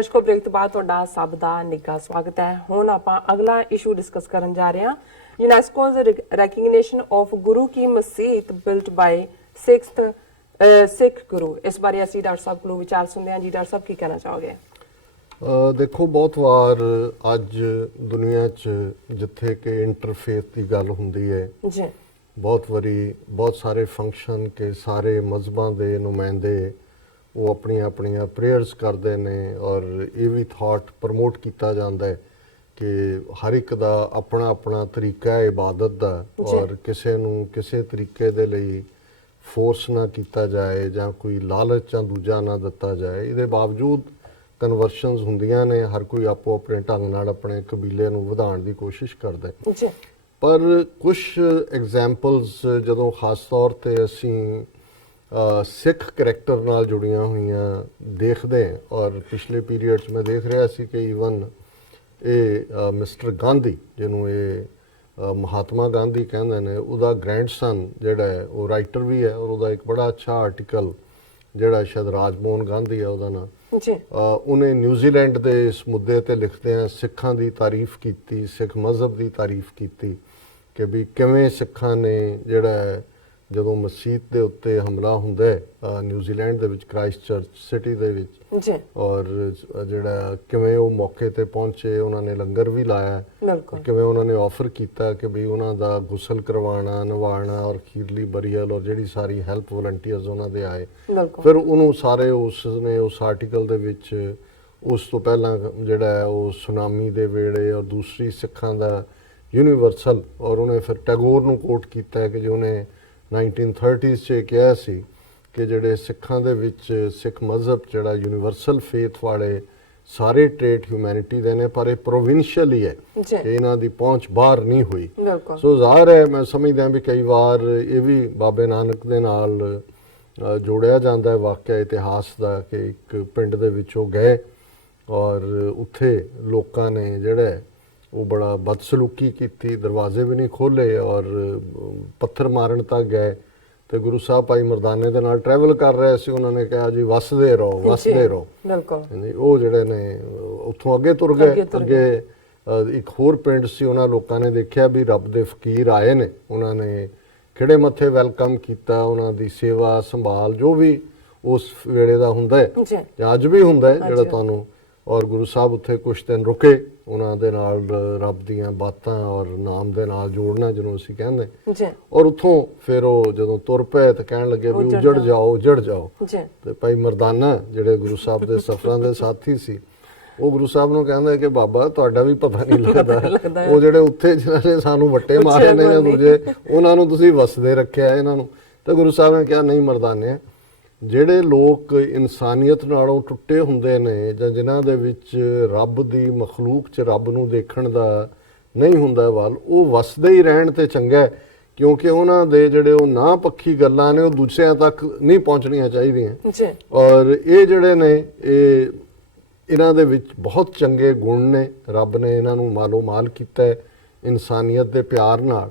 ਦਰਸ਼ਕੋ break ਤੋਂ ਬਾਅਦ ਤੁਹਾਡਾ ਸਭ ਦਾ ਨਿੱਘਾ ਸਵਾਗਤ ਹੈ। ਹੁਣ ਆਪਾਂ ਅਗਲਾ ਇਸ਼ੂ ਡਿਸਕਸ ਕਰਨ ਜਾ ਰਹੇ ਹਾਂ। ਯੂਨੈਸਕੋਜ਼ ਰੈਕਗਨੀਸ਼ਨ ਆਫ ਗੁਰੂ ਕੀ ਮਸੀਤ ਬਿਲਟ ਬਾਈ 6th ਸਿੱਖ ਗੁਰੂ। ਇਸ ਬਾਰੇ ਅਸੀਂ ਡਾਕਟਰ ਸਾਹਿਬ ਕੋਲੋਂ ਵਿਚਾਰ ਸੁਣਦੇ ਹਾਂ। ਜੀ ਡਾਕਟਰ ਸਾਹਿਬ ਕੀ ਕਹਿਣਾ ਚਾਹੋਗੇ? ਦੇਖੋ, ਬਹੁਤ ਵਾਰ ਅੱਜ ਦੁਨੀਆ 'ਚ ਜਿੱਥੇ ਕਿ ਇੰਟਰਫੇਥ ਦੀ ਗੱਲ ਹੁੰਦੀ ਹੈ ਜੀ, ਬਹੁਤ ਵਾਰੀ ਬਹੁਤ ਸਾਰੇ ਫੰਕਸ਼ਨ ਕੇ ਸਾਰੇ ਮਜ਼ਹਬਾਂ ਦੇ ਨੁਮਾਇੰਦੇ ਉਹ ਆਪਣੀਆਂ ਪ੍ਰੇਅਰਸ ਕਰਦੇ ਨੇ ਔਰ ਇਹ ਵੀ ਥਾਟ ਪ੍ਰਮੋਟ ਕੀਤਾ ਜਾਂਦਾ ਹੈ ਕਿ ਹਰ ਇੱਕ ਦਾ ਆਪਣਾ ਤਰੀਕਾ ਹੈ ਇਬਾਦਤ ਦਾ ਔਰ ਕਿਸੇ ਨੂੰ ਕਿਸੇ ਤਰੀਕੇ ਦੇ ਲਈ ਫੋਰਸ ਨਾ ਕੀਤਾ ਜਾਏ ਜਾਂ ਕੋਈ ਲਾਲਚ ਜਾਂ ਦੂਜਾ ਨਾ ਦਿੱਤਾ ਜਾਏ। ਇਹਦੇ ਬਾਵਜੂਦ ਕਨਵਰਸ਼ਨਸ ਹੁੰਦੀਆਂ ਨੇ, ਹਰ ਕੋਈ ਆਪੋ ਆਪਣੇ ਢੰਗ ਨਾਲ ਆਪਣੇ ਕਬੀਲੇ ਨੂੰ ਵਧਾਉਣ ਦੀ ਕੋਸ਼ਿਸ਼ ਕਰਦਾ ਹੈ। ਪਰ ਕੁਝ ਐਗਜ਼ਾਮਪਲਸ ਜਦੋਂ ਖਾਸ ਤੌਰ ਤੇ ਅਸੀਂ ਸਿੱਖ ਕਰੈਕਟਰ ਨਾਲ ਜੁੜੀਆਂ ਹੋਈਆਂ ਦੇਖਦੇ ਹਾਂ ਔਰ ਪਿਛਲੇ ਪੀਰੀਅਡ 'ਚ ਮੈਂ ਦੇਖ ਰਿਹਾ ਸੀ ਕਿ ਈਵਨ ਇਹ ਮਿਸਟਰ ਗਾਂਧੀ, ਜਿਹਨੂੰ ਇਹ ਮਹਾਤਮਾ ਗਾਂਧੀ ਕਹਿੰਦੇ ਨੇ, ਉਹਦਾ ਗ੍ਰੈਂਡਸਨ ਜਿਹੜਾ ਹੈ ਉਹ ਰਾਈਟਰ ਵੀ ਹੈ ਔਰ ਉਹਦਾ ਇੱਕ ਬੜਾ ਅੱਛਾ ਆਰਟੀਕਲ ਜਿਹੜਾ ਸ਼ਾਇਦ ਰਾਜਮੋਹਨ ਗਾਂਧੀ ਹੈ ਉਹਦਾ ਨਾਂ, ਉਹਨੇ ਨਿਊਜ਼ੀਲੈਂਡ ਦੇ ਇਸ ਮੁੱਦੇ ਤੇ ਲਿਖਦਿਆਂ ਸਿੱਖਾਂ ਦੀ ਤਾਰੀਫ ਕੀਤੀ, ਸਿੱਖ ਮਜ਼ਹਬ ਦੀ ਤਾਰੀਫ ਕੀਤੀ ਕਿ ਵੀ ਕਿਵੇਂ ਸਿੱਖਾਂ ਨੇ ਜਿਹੜਾ ਜਦੋਂ ਮਸਜਿਦ ਦੇ ਉੱਤੇ ਹਮਲਾ ਹੁੰਦਾ ਹੈ ਨਿਊਜ਼ੀਲੈਂਡ ਦੇ ਵਿੱਚ ਕ੍ਰਾਈਸਟਚਰਚ ਸਿਟੀ ਦੇ ਵਿੱਚ ਔਰ ਜਿਹੜਾ ਕਿਵੇਂ ਉਹ ਮੌਕੇ ਤੇ ਪਹੁੰਚੇ, ਉਹਨਾਂ ਨੇ ਲੰਗਰ ਵੀ ਲਾਇਆ, ਕਿਵੇਂ ਉਹਨਾਂ ਨੇ ਆਫਰ ਕੀਤਾ ਕਿ ਵੀ ਉਹਨਾਂ ਦਾ ਗੁਸਲ ਕਰਵਾਉਣਾ, ਨਵਾਉਣਾ ਔਰ ਖੀਰਲੀ ਬਰੀਅਲ ਔਰ ਜਿਹੜੀ ਸਾਰੀ ਹੈਲਪ ਵਲੰਟੀਅਰਸ ਉਹਨਾਂ ਦੇ ਆਏ। ਫਿਰ ਉਹਨੂੰ ਸਾਰੇ ਉਸਨੇ ਉਸ ਆਰਟੀਕਲ ਦੇ ਵਿੱਚ ਉਸ ਤੋਂ ਪਹਿਲਾਂ ਜਿਹੜਾ ਹੈ ਉਹ ਸੁਨਾਮੀ ਦੇ ਵੇਲੇ ਔਰ ਦੂਸਰੀ ਸਿੱਖਾਂ ਦਾ ਯੂਨੀਵਰਸਲ ਔਰ ਉਹਨੇ ਫਿਰ ਟੈਗੋਰ ਨੂੰ ਕੋਟ ਕੀਤਾ ਕਿ ਜੋ ਉਹਨੇ 1930s 'ਚ ਕਿਹਾ ਸੀ ਕਿ ਜਿਹੜੇ ਸਿੱਖਾਂ ਦੇ ਵਿੱਚ ਸਿੱਖ ਮਜ਼ਹਬ ਜਿਹੜਾ ਯੂਨੀਵਰਸਲ ਫੇਥ ਵਾਲੇ ਸਾਰੇ ਟ੍ਰੇਟ ਹਿਊਮੈਨਿਟੀ ਦੇ ਨੇ, ਪਰ ਇਹ ਪ੍ਰੋਵਿੰਸ਼ੀਅਲ ਹੀ ਹੈ ਕਿ ਇਹਨਾਂ ਦੀ ਪਹੁੰਚ ਬਾਹਰ ਨਹੀਂ ਹੋਈ। ਸੋ ਜ਼ਾਹਰ ਹੈ, ਮੈਂ ਸਮਝਦਾ ਵੀ ਕਈ ਵਾਰ ਇਹ ਵੀ ਬਾਬੇ ਨਾਨਕ ਦੇ ਨਾਲ ਜੋੜਿਆ ਜਾਂਦਾ ਹੈ ਵਾਕਿਆ ਇਤਿਹਾਸ ਦਾ ਕਿ ਇੱਕ ਪਿੰਡ ਦੇ ਵਿੱਚ ਉਹ ਗਏ ਔਰ ਉੱਥੇ ਲੋਕਾਂ ਨੇ ਜਿਹੜਾ ਉਹ ਬੜਾ ਬਦਸਲੂਕੀ ਕੀਤੀ, ਦਰਵਾਜ਼ੇ ਵੀ ਨਹੀਂ ਖੋਲ੍ਹੇ ਔਰ ਪੱਥਰ ਮਾਰਨ ਤੱਕ ਗਏ। ਤੇ ਗੁਰੂ ਸਾਹਿਬ ਭਾਈ ਮਰਦਾਨੇ ਦੇ ਨਾਲ ਟਰੈਵਲ ਕਰ ਰਹੇ ਸੀ, ਉਹਨਾਂ ਨੇ ਕਿਹਾ ਜੀ ਵਸਦੇ ਰਹੋ, ਵਸਦੇ ਰਹੋ। ਉਹ ਜਿਹੜੇ ਨੇ ਉੱਥੋਂ ਅੱਗੇ ਤੁਰ ਗਏ। ਅੱਗੇ ਇੱਕ ਹੋਰ ਪਿੰਡ ਸੀ, ਉਹਨਾਂ ਲੋਕਾਂ ਨੇ ਦੇਖਿਆ ਵੀ ਰੱਬ ਦੇ ਫਕੀਰ ਆਏ ਨੇ, ਉਹਨਾਂ ਨੇ ਖਿੜੇ ਮੱਥੇ ਵੈਲਕਮ ਕੀਤਾ, ਉਹਨਾਂ ਦੀ ਸੇਵਾ ਸੰਭਾਲ ਜੋ ਵੀ ਉਸ ਵੇਲੇ ਦਾ ਹੁੰਦਾ ਹੈ ਜਾਂ ਅੱਜ ਵੀ ਹੁੰਦਾ ਹੈ ਜਿਹੜਾ ਤੁਹਾਨੂੰ, ਔਰ ਗੁਰੂ ਸਾਹਿਬ ਉੱਥੇ ਕੁਛ ਦਿਨ ਰੁਕੇ, ਉਹਨਾਂ ਦੇ ਨਾਲ ਰੱਬ ਦੀਆਂ ਬਾਤਾਂ ਔਰ ਨਾਮ ਦੇ ਨਾਲ ਜੋੜਨਾ ਜਿਹਨੂੰ ਅਸੀਂ ਕਹਿੰਦੇ, ਔਰ ਉੱਥੋਂ ਫਿਰ ਉਹ ਜਦੋਂ ਤੁਰ ਪਏ ਤਾਂ ਕਹਿਣ ਲੱਗੇ ਵੀ ਉਜੜ ਜਾਓ, ਉਜੜ ਜਾਓ। ਤੇ ਭਾਈ ਮਰਦਾਨਾ ਜਿਹੜੇ ਗੁਰੂ ਸਾਹਿਬ ਦੇ ਸਫ਼ਰਾਂ ਦੇ ਸਾਥੀ ਸੀ, ਉਹ ਗੁਰੂ ਸਾਹਿਬ ਨੂੰ ਕਹਿੰਦਾ ਕਿ ਬਾਬਾ ਤੁਹਾਡਾ ਵੀ ਪਤਾ ਨਹੀਂ ਲੱਗਦਾ, ਉਹ ਜਿਹੜੇ ਉੱਥੇ ਜਿਨ੍ਹਾਂ ਨੇ ਸਾਨੂੰ ਵੱਟੇ ਮਾਰੇ ਨੇ ਜਾਂ ਦੂਜੇ, ਉਹਨਾਂ ਨੂੰ ਤੁਸੀਂ ਵਸਦੇ ਰੱਖਿਆ ਇਹਨਾਂ ਨੂੰ। ਤੇ ਗੁਰੂ ਸਾਹਿਬ ਨੇ ਕਿਹਾ ਨਹੀਂ ਮਰਦਾਨੇ, ਜਿਹੜੇ ਲੋਕ ਇਨਸਾਨੀਅਤ ਨਾਲੋਂ ਟੁੱਟੇ ਹੁੰਦੇ ਨੇ ਜਾਂ ਜਿਨ੍ਹਾਂ ਦੇ ਵਿੱਚ ਰੱਬ ਦੀ ਮਖਲੂਕ 'ਚ ਰੱਬ ਨੂੰ ਦੇਖਣ ਦਾ ਨਹੀਂ ਹੁੰਦਾ ਵੱਲ, ਉਹ ਵਸਦੇ ਹੀ ਰਹਿਣ ਤੇ ਚੰਗਾ, ਕਿਉਂਕਿ ਉਹਨਾਂ ਦੇ ਜਿਹੜੇ ਉਹ ਨਾ ਪੱਖੀ ਗੱਲਾਂ ਨੇ ਉਹ ਦੂਸਰਿਆਂ ਤੱਕ ਨਹੀਂ ਪਹੁੰਚਣੀਆਂ ਚਾਹੀਦੀਆਂ। ਔਰ ਇਹ ਜਿਹੜੇ ਨੇ ਇਹਨਾਂ ਦੇ ਵਿੱਚ ਬਹੁਤ ਚੰਗੇ ਗੁਣ ਨੇ, ਰੱਬ ਨੇ ਇਹਨਾਂ ਨੂੰ ਮਾਲੋ ਮਾਲ ਕੀਤਾ ਹੈ ਇਨਸਾਨੀਅਤ ਦੇ ਪਿਆਰ ਨਾਲ,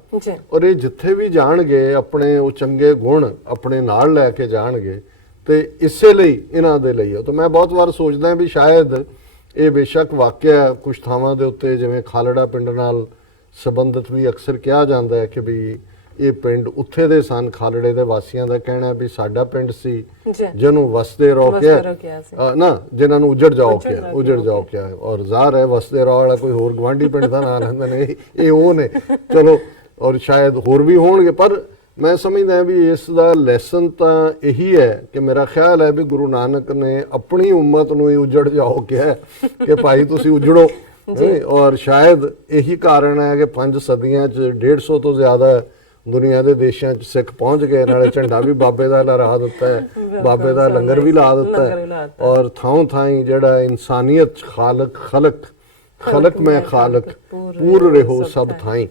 ਔਰ ਇਹ ਜਿੱਥੇ ਵੀ ਜਾਣਗੇ ਆਪਣੇ ਉਹ ਚੰਗੇ ਗੁਣ ਆਪਣੇ ਨਾਲ ਲੈ ਕੇ ਜਾਣਗੇ ਤੇ ਇਸੇ ਲਈ ਇਹਨਾਂ ਦੇ ਲਈ। ਤਾਂ ਮੈਂ ਬਹੁਤ ਵਾਰ ਸੋਚਦਾ ਵੀ ਸ਼ਾਇਦ ਇਹ ਬੇਸ਼ੱਕ ਵਾਕਿਆ ਕੁਝ ਥਾਵਾਂ ਦੇ ਉੱਤੇ ਜਿਵੇਂ ਖਾਲੜਾ ਪਿੰਡ ਨਾਲ ਸੰਬੰਧਿਤ ਵੀ ਅਕਸਰ ਕਿਹਾ ਜਾਂਦਾ ਹੈ ਕਿ ਵੀ ਇਹ ਪਿੰਡ ਉੱਥੇ ਦੇ ਸਨ, ਖਾਲੜੇ ਦੇ ਵਾਸੀਆਂ ਦਾ ਕਹਿਣਾ ਵੀ ਸਾਡਾ ਪਿੰਡ ਸੀ ਜਿਹਨੂੰ ਵਸਦੇ ਰਹੋ ਕਿਹਾ ਨਾ, ਜਿਨ੍ਹਾਂ ਨੂੰ ਉਜੜ ਜਾਓ ਕਿਹਾ, ਉਜੜ ਜਾਓ ਕਿਹਾ। ਔਰ ਜ਼ਾਹਰ ਹੈ ਵਸਦੇ ਰਹੋ ਵਾਲਾ ਕੋਈ ਹੋਰ ਗਵਾਂਢੀ ਪਿੰਡ ਦਾ ਨਾਂ ਲੈਂਦੇ ਨੇ, ਇਹ ਉਹ ਨੇ ਚਲੋ, ਔਰ ਸ਼ਾਇਦ ਹੋਰ ਵੀ ਹੋਣਗੇ। ਪਰ ਮੈਂ ਸਮਝਦਾ ਵੀ ਇਸ ਦਾ ਲੈਸਨ ਤਾਂ ਇਹੀ ਹੈ ਕਿ ਮੇਰਾ ਖਿਆਲ ਹੈ ਵੀ ਗੁਰੂ ਨਾਨਕ ਨੇ ਆਪਣੀ ਉਮਤ ਨੂੰ ਹੀ ਉਜੜ ਜਾਓ ਕਿਹਾ ਕਿ ਭਾਈ ਤੁਸੀਂ ਉਜੜੋ। ਔਰ ਸ਼ਾਇਦ ਇਹੀ ਕਾਰਨ ਹੈ ਕਿ 5 ਸਦੀਆਂ 'ਚ 150 ਤੋਂ ਜ਼ਿਆਦਾ ਦੁਨੀਆ ਦੇ ਦੇਸ਼ਾਂ 'ਚ ਸਿੱਖ ਪਹੁੰਚ ਗਏ, ਨਾਲੇ ਝੰਡਾ ਵੀ ਬਾਬੇ ਦਾ ਲਹਿਰਾ ਦਿੱਤਾ ਹੈ, ਬਾਬੇ ਦਾ ਲੰਗਰ ਵੀ ਲਾ ਦਿੱਤਾ ਹੈ, ਔਰ ਥਾਂ ਥਾਈਂ ਜਿਹੜਾ ਇਨਸਾਨੀਅਤ ਖਾਲਕ ਖਲਕ ਮੈਂ ਖਾਲਕ ਪੂਰ ਰਹੋ ਸਭ ਥਾਈਂ,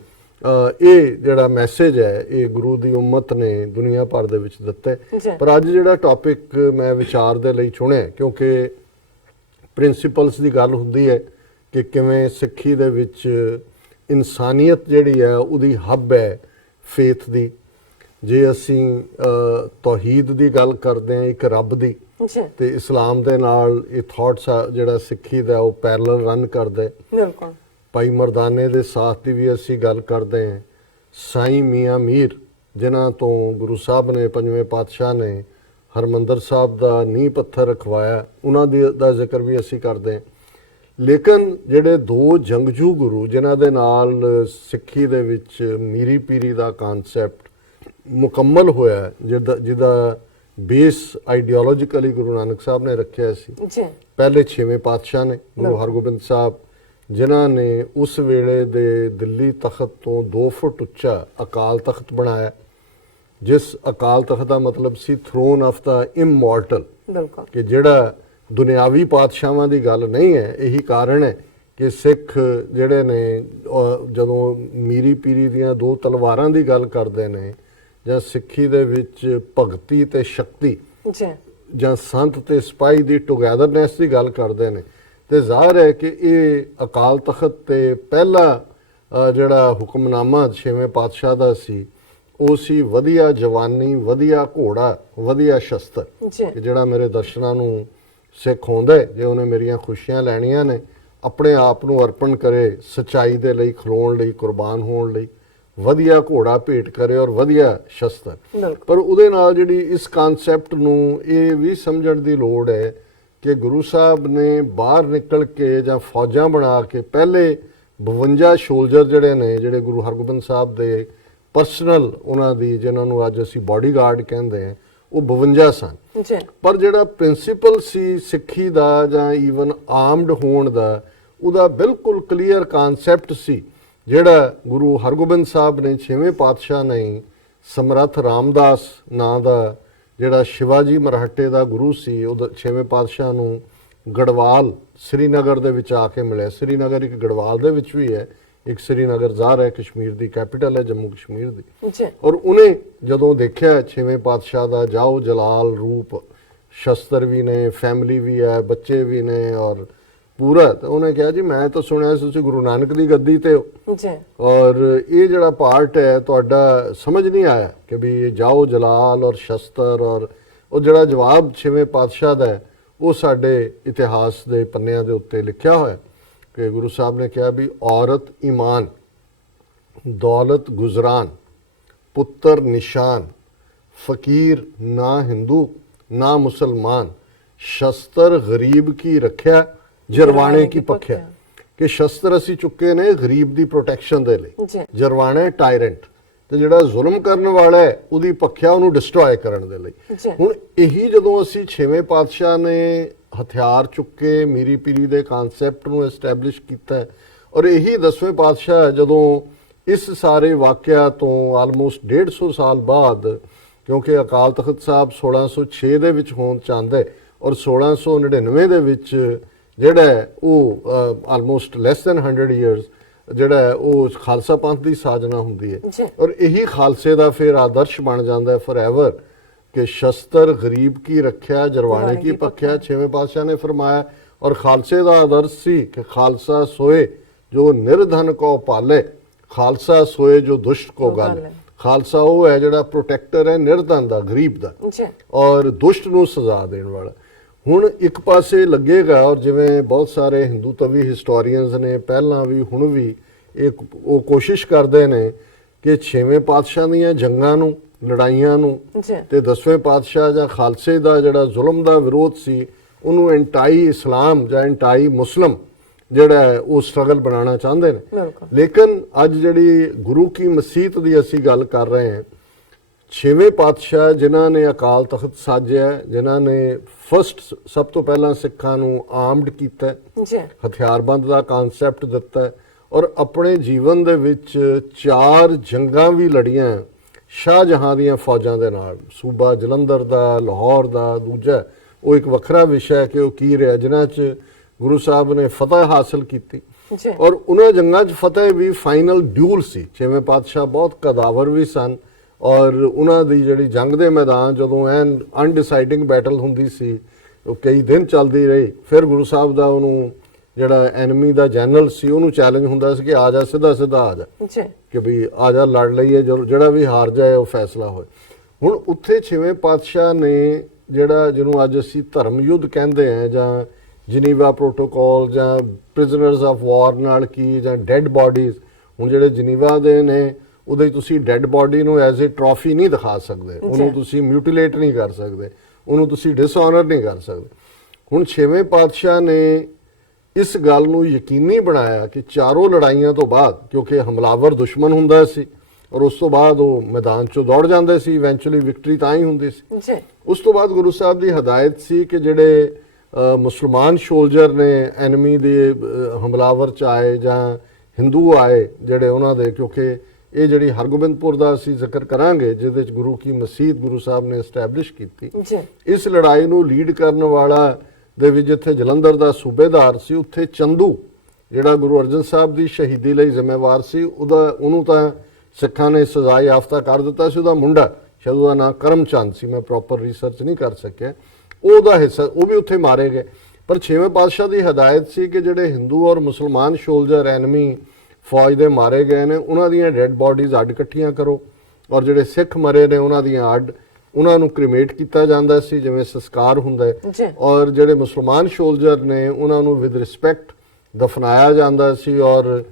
ਇਹ ਜਿਹੜਾ ਮੈਸੇਜ ਹੈ ਇਹ ਗੁਰੂ ਦੀ ਉਮਤ ਨੇ ਦੁਨੀਆ ਭਰ ਦੇ ਵਿੱਚ ਦਿੱਤਾ ਹੈ। ਪਰ ਅੱਜ ਜਿਹੜਾ ਟੌਪਿਕ ਮੈਂ ਵਿਚਾਰ ਦੇ ਲਈ ਚੁਣਿਆ, ਕਿਉਂਕਿ ਪ੍ਰਿੰਸੀਪਲਸ ਦੀ ਗੱਲ ਹੁੰਦੀ ਹੈ ਕਿ ਕਿਵੇਂ ਸਿੱਖੀ ਦੇ ਵਿੱਚ ਇਨਸਾਨੀਅਤ ਜਿਹੜੀ ਹੈ ਉਹਦੀ ਹੱਬ ਹੈ ਫੇਥ ਦੀ। ਜੇ ਅਸੀਂ ਤੌਹੀਦ ਦੀ ਗੱਲ ਕਰਦੇ ਹਾਂ, ਇੱਕ ਰੱਬ ਦੀ, ਜੀ ਤੇ ਇਸਲਾਮ ਦੇ ਨਾਲ ਇਹ ਥਾਟਸ ਜਿਹੜਾ ਸਿੱਖੀ ਦਾ ਉਹ ਪੈਰਲਲ ਰਨ ਕਰਦਾ ਹੈ। ਬਿਲਕੁਲ ਭਾਈ ਮਰਦਾਨੇ ਦੇ ਸਾਥ ਦੀ ਵੀ ਅਸੀਂ ਗੱਲ ਕਰਦੇ ਹਾਂ। ਸਾਈਂ ਮੀਆਂ ਮੀਰ ਜਿਨ੍ਹਾਂ ਤੋਂ ਗੁਰੂ ਸਾਹਿਬ ਨੇ ਪੰਜਵੇਂ ਪਾਤਸ਼ਾਹ ਨੇ ਹਰਮੰਦਰ ਸਾਹਿਬ ਦਾ ਨੀਂਹ ਪੱਥਰ ਰਖਵਾਇਆ, ਉਹਨਾਂ ਦਾ ਜ਼ਿਕਰ ਵੀ ਅਸੀਂ ਕਰਦੇ ਹਾਂ। ਲੇਕਿਨ ਜਿਹੜੇ ਦੋ ਜੰਗਜੂ ਗੁਰੂ ਜਿਨ੍ਹਾਂ ਦੇ ਨਾਲ ਸਿੱਖੀ ਦੇ ਵਿੱਚ ਮੀਰੀ ਪੀਰੀ ਦਾ ਕਨਸੈਪਟ ਮੁਕੰਮਲ ਹੋਇਆ, ਜਿਹਦਾ ਬੇਸ ਆਈਡੀਓਲੋਜੀਕਲੀ ਗੁਰੂ ਨਾਨਕ ਸਾਹਿਬ ਨੇ ਰੱਖਿਆ ਸੀ। ਜੀ ਪਹਿਲੇ ਛੇਵੇਂ ਪਾਤਸ਼ਾਹ ਨੇ ਗੁਰੂ ਹਰਗੋਬਿੰਦ ਸਾਹਿਬ, ਜਿਨ੍ਹਾਂ ਨੇ ਉਸ ਵੇਲੇ ਦੇ ਦਿੱਲੀ ਤਖਤ ਤੋਂ 2 ਫੁੱਟ ਉੱਚਾ ਅਕਾਲ ਤਖਤ ਬਣਾਇਆ, ਜਿਸ ਅਕਾਲ ਤਖਤ ਦਾ ਮਤਲਬ ਸੀ ਥਰੋਨ ਆਫ ਦਾ ਇਮਮੋਰਟਲ, ਬਿਲਕੁਲ ਕਿ ਜਿਹੜਾ ਦੁਨਿਆਵੀ ਪਾਤਸ਼ਾਹਾਂ ਦੀ ਗੱਲ ਨਹੀਂ ਹੈ। ਇਹੀ ਕਾਰਨ ਹੈ ਕਿ ਸਿੱਖ ਜਿਹੜੇ ਨੇ ਜਦੋਂ ਮੀਰੀ ਪੀਰੀ ਦੀਆਂ 2 ਤਲਵਾਰਾਂ ਦੀ ਗੱਲ ਕਰਦੇ ਨੇ, ਜਾਂ ਸਿੱਖੀ ਦੇ ਵਿੱਚ ਭਗਤੀ ਤੇ ਸ਼ਕਤੀ, ਜੀ ਜਾਂ ਸੰਤ ਤੇ ਸਿਪਾਹੀ ਦੀ ਟੁਗੈਦਰਨੈਸ ਦੀ ਗੱਲ ਕਰਦੇ ਨੇ, ਤੇ ਜ਼ਾਹਰ ਹੈ ਕਿ ਇਹ ਅਕਾਲ ਤਖਤ ਤੇ ਪਹਿਲਾ ਜਿਹੜਾ ਹੁਕਮਨਾਮਾ ਛੇਵੇਂ ਪਾਤਸ਼ਾਹ ਦਾ ਸੀ, ਉਹ ਸੀ ਵਧੀਆ ਜਵਾਨੀ, ਵਧੀਆ ਘੋੜਾ, ਵਧੀਆ ਸ਼ਸਤਰ, ਕਿ ਜਿਹੜਾ ਮੇਰੇ ਦਰਸ਼ਨਾਂ ਨੂੰ ਸਿੱਖ ਹੁੰਦਾ ਹੈ, ਜੇ ਉਹਨੇ ਮੇਰੀਆਂ ਖੁਸ਼ੀਆਂ ਲੈਣੀਆਂ ਨੇ, ਆਪਣੇ ਆਪ ਨੂੰ ਅਰਪਣ ਕਰੇ ਸੱਚਾਈ ਦੇ ਲਈ, ਖਲੋਣ ਲਈ, ਕੁਰਬਾਨ ਹੋਣ ਲਈ, ਵਧੀਆ ਘੋੜਾ ਭੇਟ ਕਰੇ ਔਰ ਵਧੀਆ ਸ਼ਸਤਰ। ਪਰ ਉਹਦੇ ਨਾਲ ਜਿਹੜੀ ਇਸ ਕਨਸੈਪਟ ਨੂੰ ਇਹ ਵੀ ਸਮਝਣ ਦੀ ਲੋੜ ਹੈ ਕਿ ਗੁਰੂ ਸਾਹਿਬ ਨੇ ਬਾਹਰ ਨਿਕਲ ਕੇ ਜਾਂ ਫੌਜਾਂ ਬਣਾ ਕੇ ਪਹਿਲੇ 52 ਸੋਲਜਰ ਜਿਹੜੇ ਨੇ, ਜਿਹੜੇ ਗੁਰੂ ਹਰਗੋਬਿੰਦ ਸਾਹਿਬ ਦੇ ਪਰਸਨਲ, ਉਹਨਾਂ ਦੀ ਜਿਨ੍ਹਾਂ ਨੂੰ ਅੱਜ ਅਸੀਂ ਬਾਡੀਗਾਰਡ ਕਹਿੰਦੇ ਹਾਂ, ਉਹ 52 ਸਨ। ਪਰ ਜਿਹੜਾ ਪ੍ਰਿੰਸੀਪਲ ਸੀ ਸਿੱਖੀ ਦਾ ਜਾਂ ਈਵਨ ਆਰਮਡ ਹੋਣ ਦਾ, ਉਹਦਾ ਬਿਲਕੁਲ ਕਲੀਅਰ ਕਨਸੈਪਟ ਸੀ, ਜਿਹੜਾ ਗੁਰੂ ਹਰਗੋਬਿੰਦ ਸਾਹਿਬ ਨੇ ਛੇਵੇਂ ਪਾਤਸ਼ਾਹ ਨੇ ਸਮਰੱਥ ਰਾਮਦਾਸ ਨਾਂ ਦਾ ਜਿਹੜਾ ਸ਼ਿਵਾਜੀ ਮਰਾਠੇ ਦਾ ਗੁਰੂ ਸੀ, ਉਹ ਛੇਵੇਂ ਪਾਤਸ਼ਾਹ ਨੂੰ ਗੜਵਾਲ ਸ੍ਰੀਨਗਰ ਦੇ ਵਿੱਚ ਆ ਕੇ ਮਿਲਿਆ। ਸ੍ਰੀਨਗਰ ਇੱਕ ਗੜਵਾਲ ਦੇ ਵਿੱਚ ਵੀ ਹੈ, ਇੱਕ ਸ੍ਰੀਨਗਰ ਜ਼ਾਹਰ ਹੈ ਕਸ਼ਮੀਰ ਦੀ ਕੈਪੀਟਲ ਹੈ, ਜੰਮੂ ਕਸ਼ਮੀਰ ਦੀ। ਔਰ ਉਹਨੇ ਜਦੋਂ ਦੇਖਿਆ ਛੇਵੇਂ ਪਾਤਸ਼ਾਹ ਦਾ ਜਾਓ ਜਲਾਲ ਰੂਪ, ਸ਼ਸਤਰ ਵੀ ਨੇ, ਫੈਮਿਲੀ ਵੀ ਹੈ, ਬੱਚੇ ਵੀ ਨੇ ਔਰ ਪੂਰਾ, ਤਾਂ ਉਹਨੇ ਕਿਹਾ ਜੀ ਮੈਂ ਤਾਂ ਸੁਣਿਆ ਤੁਸੀਂ ਗੁਰੂ ਨਾਨਕ ਦੀ ਗੱਦੀ ਤੇ ਹੋ, ਔਰ ਇਹ ਜਿਹੜਾ ਪਾਰਟ ਹੈ ਤੁਹਾਡਾ ਸਮਝ ਨਹੀਂ ਆਇਆ ਕਿ ਵੀ ਜਾਓ ਜਲਾਲ ਔਰ ਸ਼ਸਤਰ। ਔਰ ਉਹ ਜਿਹੜਾ ਜਵਾਬ ਛੇਵੇਂ ਪਾਤਸ਼ਾਹ ਦਾ ਹੈ, ਉਹ ਸਾਡੇ ਇਤਿਹਾਸ ਦੇ ਪੰਨਿਆਂ ਦੇ ਉੱਤੇ ਲਿਖਿਆ ਹੋਇਆ ਕਿ ਗੁਰੂ ਸਾਹਿਬ ਨੇ ਕਿਹਾ ਵੀ ਔਰਤ ਈਮਾਨ, ਦੌਲਤ ਗੁਜ਼ਰਾਨ, ਪੁੱਤਰ ਨਿਸ਼ਾਨ, ਫਕੀਰ ਨਾ ਹਿੰਦੂ ਨਾ ਮੁਸਲਮਾਨ, ਸ਼ਸਤਰ ਗਰੀਬ ਕੀ ਰੱਖਿਆ, ਜਰਵਾਣੇ ਕੀ ਪੱਖਿਆ। ਕਿ ਸ਼ਸਤਰ ਅਸੀਂ ਚੁੱਕੇ ਨੇ ਗਰੀਬ ਦੀ ਪ੍ਰੋਟੈਕਸ਼ਨ ਦੇ ਲਈ, ਜਰਵਾਣੇ ਟਾਇਰੈਂਟ, ਤੇ ਜਿਹੜਾ ਜ਼ੁਲਮ ਕਰਨ ਵਾਲਾ ਹੈ ਉਹਦੀ ਪੱਖਿਆ, ਉਹਨੂੰ ਡਿਸਟਰੋਏ ਕਰਨ ਦੇ ਲਈ। ਹੁਣ ਇਹੀ ਜਦੋਂ ਅਸੀਂ ਛੇਵੇਂ ਪਾਤਸ਼ਾਹ ਨੇ ਹਥਿਆਰ ਚੁੱਕੇ ਮੀਰੀ ਪੀਰੀ ਦੇ ਕਨਸੈਪਟ ਨੂੰ ਐਸਟੈਬਲਿਸ਼ ਕੀਤਾ, ਔਰ ਇਹੀ 10ਵੇਂ ਪਾਤਸ਼ਾਹ ਜਦੋਂ ਇਸ ਸਾਰੇ ਵਾਕਿਆ ਤੋਂ ਆਲਮੋਸਟ 150 ਸਾਲ ਬਾਅਦ, ਕਿਉਂਕਿ ਅਕਾਲ ਤਖਤ ਸਾਹਿਬ 1606 ਦੇ ਵਿੱਚ ਹੋਣ ਚਾਹੁੰਦਾ ਔਰ 1699 ਦੇ ਵਿੱਚ ਜਿਹੜਾ ਉਹ ਆਲਮੋਸਟ ਲੈਸ ਦੈਨ 100 ਇਅਰਸ ਜਿਹੜਾ ਉਹ ਖਾਲਸਾ ਪੰਥ ਦੀ ਸਾਜਨਾ ਹੁੰਦੀ ਹੈ। ਔਰ ਇਹੀ ਖਾਲਸੇ ਦਾ ਫਿਰ ਆਦਰਸ਼ ਬਣ ਜਾਂਦਾ ਹੈ ਫੋਰਐਵਰ ਕਿ ਸ਼ਸਤਰ ਗਰੀਬ ਕੀ ਰੱਖਿਆ, ਜਰਵਾਣੇ ਕੀ ਪੱਖਿਆ, ਛੇਵੇਂ ਪਾਤਸ਼ਾਹ ਨੇ ਫਰਮਾਇਆ। ਔਰ ਖਾਲਸੇ ਦਾ ਆਦਰਸ਼ ਸੀ ਕਿ ਖਾਲਸਾ ਸੋਏ ਜੋ ਨਿਰਧਨ ਕੋ ਪਾਲੇ, ਖਾਲਸਾ ਸੋਏ ਜੋ ਦੁਸ਼ਟ ਕੋ ਗਾਲੇ। ਖਾਲਸਾ ਉਹ ਹੈ ਜਿਹੜਾ ਪ੍ਰੋਟੈਕਟਰ ਹੈ ਨਿਰਧਨ ਦਾ, ਗਰੀਬ ਦਾ, ਔਰ ਦੁਸ਼ਟ ਨੂੰ ਸਜ਼ਾ ਦੇਣ ਵਾਲਾ। ਹੁਣ ਇੱਕ ਪਾਸੇ ਲੱਗੇਗਾ, ਔਰ ਜਿਵੇਂ ਬਹੁਤ ਸਾਰੇ ਹਿੰਦੂ ਤਵੀ ਹਿਸਟੋਰੀਅਨਸ ਨੇ ਪਹਿਲਾਂ ਵੀ ਹੁਣ ਵੀ ਉਹ ਕੋਸ਼ਿਸ਼ ਕਰਦੇ ਨੇ ਕਿ ਛੇਵੇਂ ਪਾਤਸ਼ਾਹ ਦੀਆਂ ਜੰਗਾਂ ਨੂੰ, ਲੜਾਈਆਂ ਨੂੰ, ਤੇ 10ਵੇਂ ਪਾਤਸ਼ਾਹ ਜਾਂ ਖਾਲਸੇ ਦਾ ਜਿਹੜਾ ਜ਼ੁਲਮ ਦਾ ਵਿਰੋਧ ਸੀ, ਉਹਨੂੰ ਐਂਟਾਈ ਇਸਲਾਮ ਜਾਂ ਐਂਟਾਈ ਮੁਸਲਮ ਜਿਹੜਾ ਹੈ ਉਹ ਸਟਰਗਲ ਬਣਾਉਣਾ ਚਾਹੁੰਦੇ ਨੇ। ਲੇਕਿਨ ਅੱਜ ਜਿਹੜੀ ਗੁਰੂ ਕੀ ਮਸੀਤ ਦੀ ਅਸੀਂ ਗੱਲ ਕਰ ਰਹੇ ਹਾਂ, ਛੇਵੇਂ ਪਾਤਸ਼ਾਹ ਜਿਨ੍ਹਾਂ ਨੇ ਅਕਾਲ ਤਖਤ ਸਾਜਿਆ, ਜਿਨ੍ਹਾਂ ਨੇ ਫਸਟ ਸਭ ਤੋਂ ਪਹਿਲਾਂ ਸਿੱਖਾਂ ਨੂੰ ਆਰਮਡ ਕੀਤਾ, ਹਥਿਆਰਬੰਦ ਦਾ ਕਨਸੈਪਟ ਦਿੱਤਾ, ਔਰ ਆਪਣੇ ਜੀਵਨ ਦੇ ਵਿੱਚ 4 ਜੰਗਾਂ ਵੀ ਲੜੀਆਂ ਸ਼ਾਹਜਹਾਂ ਦੀਆਂ ਫੌਜਾਂ ਦੇ ਨਾਲ। ਸੂਬਾ ਜਲੰਧਰ ਦਾ, ਲਾਹੌਰ ਦਾ, ਦੂਜਾ ਉਹ ਇੱਕ ਵੱਖਰਾ ਵਿਸ਼ਾ ਹੈ ਕਿ ਉਹ ਕੀ ਰਿਹਾ, ਜਿਨ੍ਹਾਂ 'ਚ ਗੁਰੂ ਸਾਹਿਬ ਨੇ ਫਤਿਹ ਹਾਸਲ ਕੀਤੀ। ਔਰ ਉਹਨਾਂ ਜੰਗਾਂ 'ਚ ਫਤਿਹ ਵੀ ਫਾਈਨਲ ਡਿਊਲ ਸੀ। ਛੇਵੇਂ ਪਾਤਸ਼ਾਹ ਬਹੁਤ ਕਦਾਵਰ ਵੀ ਸਨ, ਔਰ ਉਹਨਾਂ ਦੀ ਜਿਹੜੀ ਜੰਗ ਦੇ ਮੈਦਾਨ ਜਦੋਂ ਐਨ ਅਨਡਿਸਾਈਡਿੰਗ ਬੈਟਲ ਹੁੰਦੀ ਸੀ, ਉਹ ਕਈ ਦਿਨ ਚੱਲਦੀ ਰਹੀ। ਫਿਰ ਗੁਰੂ ਸਾਹਿਬ ਦਾ ਉਹਨੂੰ ਜਿਹੜਾ ਐਨਮੀ ਦਾ ਜਨਰਲ ਸੀ ਉਹਨੂੰ ਚੈਲੰਜ ਹੁੰਦਾ ਸੀ ਕਿ ਆ ਜਾ, ਸਿੱਧਾ ਸਿੱਧਾ ਆ ਜਾ, ਕਿ ਵੀ ਆ ਜਾ ਲੜ ਲਈਏ, ਜਿਹੜਾ ਵੀ ਹਾਰ ਜਾਏ ਉਹ ਫੈਸਲਾ ਹੋਏ। ਹੁਣ ਉੱਥੇ ਛੇਵੇਂ ਪਾਤਸ਼ਾਹ ਨੇ ਜਿਹੜਾ ਜਿਹਨੂੰ ਅੱਜ ਅਸੀਂ ਧਰਮ ਯੁੱਧ ਕਹਿੰਦੇ ਆ, ਜਾਂ ਜਨੀਵਾ ਪ੍ਰੋਟੋਕਾਲ, ਜਾਂ ਪ੍ਰਿਜ਼ਨਰਸ ਆਫ ਵਾਰ ਨਾਲ ਕੀ, ਜਾਂ ਡੈੱਡ ਬਾਡੀਜ਼, ਹੁਣ ਜਿਹੜੇ ਜਨੀਵਾ ਦੇ ਨੇ ਉਹਦੇ ਤੁਸੀਂ ਡੈੱਡ ਬਾਡੀ ਨੂੰ ਐਜ਼ ਅ ਟਰਾਫੀ ਨਹੀਂ ਦਿਖਾ ਸਕਦੇ, ਉਹਨੂੰ ਤੁਸੀਂ ਮਿਊਟੀਲੇਟ ਨਹੀਂ ਕਰ ਸਕਦੇ, ਉਹਨੂੰ ਤੁਸੀਂ ਡਿਸਆਨਰ ਨਹੀਂ ਕਰ ਸਕਦੇ। ਹੁਣ 6ਵੇਂ ਪਾਤਸ਼ਾਹ ਨੇ ਇਸ ਗੱਲ ਨੂੰ ਯਕੀਨੀ ਬਣਾਇਆ ਕਿ ਚਾਰੋਂ ਲੜਾਈਆਂ ਤੋਂ ਬਾਅਦ, ਕਿਉਂਕਿ ਹਮਲਾਵਰ ਦੁਸ਼ਮਣ ਹੁੰਦਾ ਸੀ ਔਰ ਉਸ ਤੋਂ ਬਾਅਦ ਉਹ ਮੈਦਾਨ 'ਚੋਂ ਦੌੜ ਜਾਂਦੇ ਸੀ, ਇਵੈਂਚੁਅਲੀ ਵਿਕਟਰੀ ਤਾਂ ਹੀ ਹੁੰਦੀ ਸੀ ਜੀ। ਉਸ ਤੋਂ ਬਾਅਦ ਗੁਰੂ ਸਾਹਿਬ ਦੀ ਹਦਾਇਤ ਸੀ ਕਿ ਜਿਹੜੇ ਮੁਸਲਮਾਨ ਸੋਲਜਰ ਨੇ ਐਨਮੀ ਦੇ ਹਮਲਾਵਰ 'ਚ ਆਏ ਜਾਂ ਹਿੰਦੂ ਆਏ ਜਿਹੜੇ ਉਹਨਾਂ ਦੇ, ਕਿਉਂਕਿ ਇਹ ਜਿਹੜੀ ਹਰਗੋਬਿੰਦਪੁਰ ਦਾ ਅਸੀਂ ਜ਼ਿਕਰ ਕਰਾਂਗੇ ਜਿਹਦੇ 'ਚ ਗੁਰੂ ਕੀ ਮਸੀਤ ਗੁਰੂ ਸਾਹਿਬ ਨੇ ਐਸਟੈਬਲਿਸ਼ ਕੀਤੀ, ਇਸ ਲੜਾਈ ਨੂੰ ਲੀਡ ਕਰਨ ਵਾਲਾ ਦੇ ਵਿੱਚ ਜਿੱਥੇ ਜਲੰਧਰ ਦਾ ਸੂਬੇਦਾਰ ਸੀ, ਉੱਥੇ ਚੰਦੂ ਜਿਹੜਾ ਗੁਰੂ ਅਰਜਨ ਸਾਹਿਬ ਦੀ ਸ਼ਹੀਦੀ ਲਈ ਜ਼ਿੰਮੇਵਾਰ ਸੀ, ਉਹਨੂੰ ਤਾਂ ਸਿੱਖਾਂ ਨੇ ਸਜ਼ਾ ਯਾਫਤਾ ਕਰ ਦਿੱਤਾ ਸੀ। ਉਹਦਾ ਮੁੰਡਾ ਸ਼ਾਇਦ ਉਹਦਾ ਨਾਂ ਕਰਮਚੰਦ ਸੀ, ਮੈਂ ਪ੍ਰੋਪਰ ਰਿਸਰਚ ਨਹੀਂ ਕਰ ਸਕਿਆ, ਉਹਦਾ ਹਿੱਸਾ ਉਹ ਵੀ ਉੱਥੇ ਮਾਰੇ ਗਏ। ਪਰ 6ਵੇਂ ਪਾਤਸ਼ਾਹ ਦੀ ਹਦਾਇਤ ਸੀ ਕਿ ਜਿਹੜੇ ਹਿੰਦੂ ਔਰ ਮੁਸਲਮਾਨ ਸੋਲਜਰ ਐਨਮੀ ਫੌਜ ਦੇ ਮਾਰੇ ਗਏ ਨੇ ਉਹਨਾਂ ਦੀਆਂ ਡੈੱਡ ਬਾਡੀਜ਼ ਅੱਡ ਇਕੱਠੀਆਂ ਕਰੋ, ਔਰ ਜਿਹੜੇ ਸਿੱਖ ਮਰੇ ਨੇ ਉਹਨਾਂ ਦੀਆਂ ਅੱਡ, ਉਹਨਾਂ ਨੂੰ ਕ੍ਰੀਮੇਟ ਕੀਤਾ ਜਾਂਦਾ ਸੀ ਜਿਵੇਂ ਸੰਸਕਾਰ ਹੁੰਦਾ ਹੈ, ਔਰ ਜਿਹੜੇ ਮੁਸਲਮਾਨ ਸੋਲਜਰ ਨੇ ਉਹਨਾਂ ਨੂੰ ਵਿਦ ਰਿਸਪੈਕਟ ਦਫਨਾਇਆ ਜਾਂਦਾ ਸੀ, ਔਰ